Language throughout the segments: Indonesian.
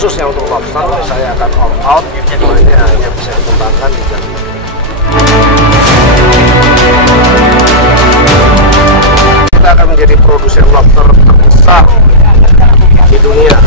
khususnya untuk lobster, saya akan all out. Ini hanya bisa dikembangkan di dalam negeri. Kita akan menjadi produsen lobster terbesar di dunia.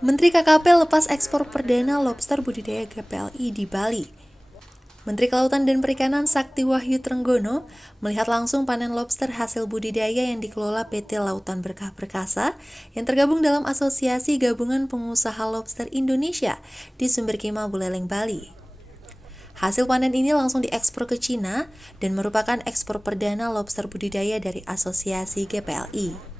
Menteri KKP lepas ekspor perdana lobster budidaya GPLI di Bali. Menteri Kelautan dan Perikanan Sakti Wahyu Trenggono melihat langsung panen lobster hasil budidaya yang dikelola PT Lautan Berkah Perkasa yang tergabung dalam Asosiasi Gabungan Pengusaha Lobster Indonesia di Sumberkima Buleleng, Bali. Hasil panen ini langsung diekspor ke Cina dan merupakan ekspor perdana lobster budidaya dari Asosiasi GPLI.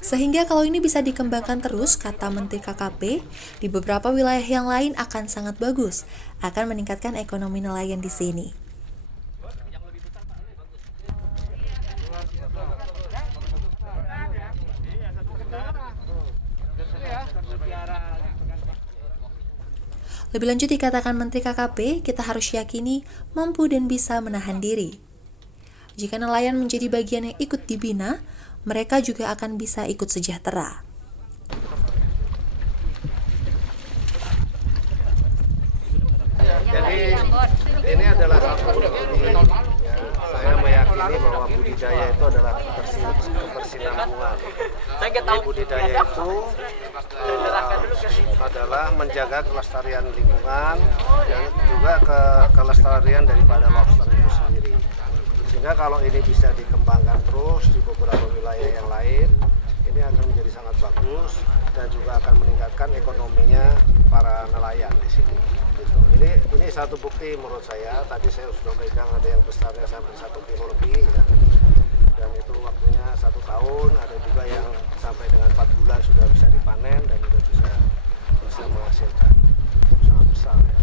Sehingga kalau ini bisa dikembangkan terus, kata Menteri KKP, di beberapa wilayah yang lain akan sangat bagus, akan meningkatkan ekonomi nelayan di sini. Lebih lanjut dikatakan Menteri KKP, kita harus yakini mampu dan bisa menahan diri. Jika nelayan menjadi bagian yang ikut dibina, mereka juga akan bisa ikut sejahtera. Jadi ini adalah satu bukti, ya, saya meyakini bahwa budidaya itu adalah kebersinambungan. Jadi budidaya itu adalah menjaga kelestarian lingkungan dan juga kelestarian daripada lobster itu sendiri. Sehingga kalau ini bisa dikembangkan terus di beberapa wilayah yang lain, ini akan menjadi sangat bagus dan juga akan meningkatkan ekonominya para nelayan di sini. Gitu. Ini satu bukti menurut saya. Tadi saya sudah pegang ada yang besarnya sampai 1 kilo lebih, ya. Dan itu waktunya 1 tahun. Ada juga yang sampai dengan 4 bulan sudah bisa dipanen dan juga bisa menghasilkan sangat besar. Ya.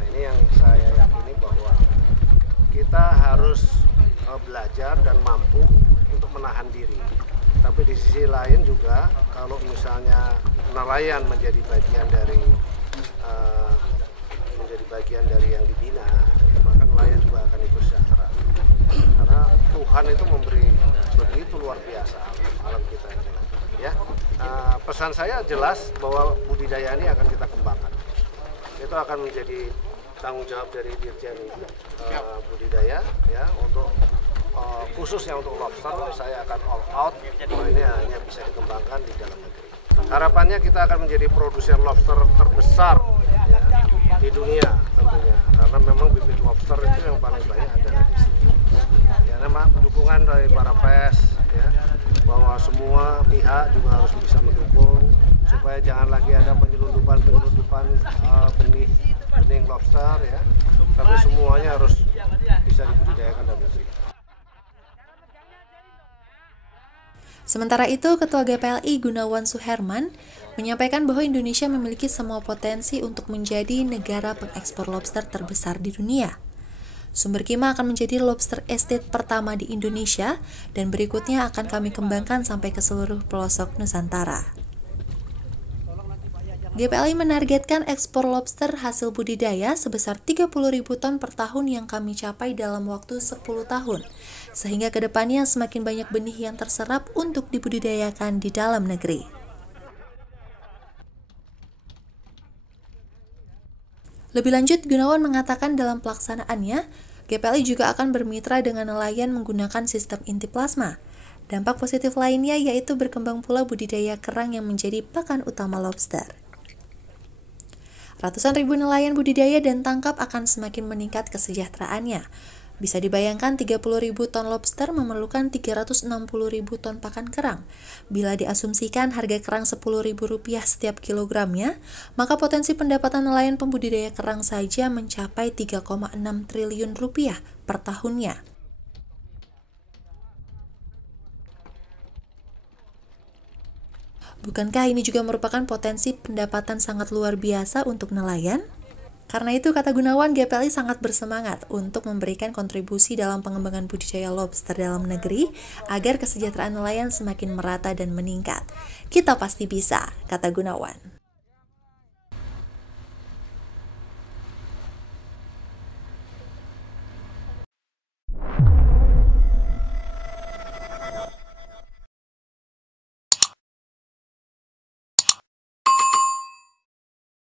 Nah, ini yang saya yakini bahwa kita harus belajar dan mampu untuk menahan diri. Tapi di sisi lain juga kalau misalnya nelayan menjadi bagian dari yang dibina, maka nelayan juga akan ikut sejahtera. Karena Tuhan itu memberi begitu luar biasa alam kita ini. Ya, pesan saya jelas bahwa budidaya ini akan kita kembangkan. Itu akan menjadi tanggung jawab dari Dirjen Budidaya, ya, untuk khususnya untuk lobster saya akan all out. Ini hanya bisa dikembangkan di dalam negeri. Harapannya kita akan menjadi produsen lobster terbesar, ya, di dunia tentunya, karena memang bibit lobster itu yang paling banyak adalah di sini. Ya, memang dukungan dari para pes, ya, bahwa semua pihak juga harus bisa mendukung supaya jangan lagi ada penyelundupan benih lobster, ya, tapi semuanya harus bisa dibudidayakan dalam negeri. Sementara itu, Ketua GPLI Gunawan Suherman menyampaikan bahwa Indonesia memiliki semua potensi untuk menjadi negara pengekspor lobster terbesar di dunia. Sumberkima akan menjadi lobster estate pertama di Indonesia dan berikutnya akan kami kembangkan sampai ke seluruh pelosok Nusantara. GPLI menargetkan ekspor lobster hasil budidaya sebesar 30.000 ton per tahun yang kami capai dalam waktu 10 tahun, sehingga kedepannya semakin banyak benih yang terserap untuk dibudidayakan di dalam negeri. Lebih lanjut, Gunawan mengatakan dalam pelaksanaannya, GPLI juga akan bermitra dengan nelayan menggunakan sistem inti plasma. Dampak positif lainnya yaitu berkembang pula budidaya kerang yang menjadi pakan utama lobster. Ratusan ribu nelayan budidaya dan tangkap akan semakin meningkat kesejahteraannya. Bisa dibayangkan 30.000 ton lobster memerlukan 360.000 ton pakan kerang. Bila diasumsikan harga kerang Rp10.000 setiap kilogramnya, maka potensi pendapatan nelayan pembudidaya kerang saja mencapai Rp3,6 triliun per tahunnya. Bukankah ini juga merupakan potensi pendapatan sangat luar biasa untuk nelayan? Karena itu, kata Gunawan, GPLI sangat bersemangat untuk memberikan kontribusi dalam pengembangan budidaya lobster dalam negeri agar kesejahteraan nelayan semakin merata dan meningkat. Kita pasti bisa, kata Gunawan.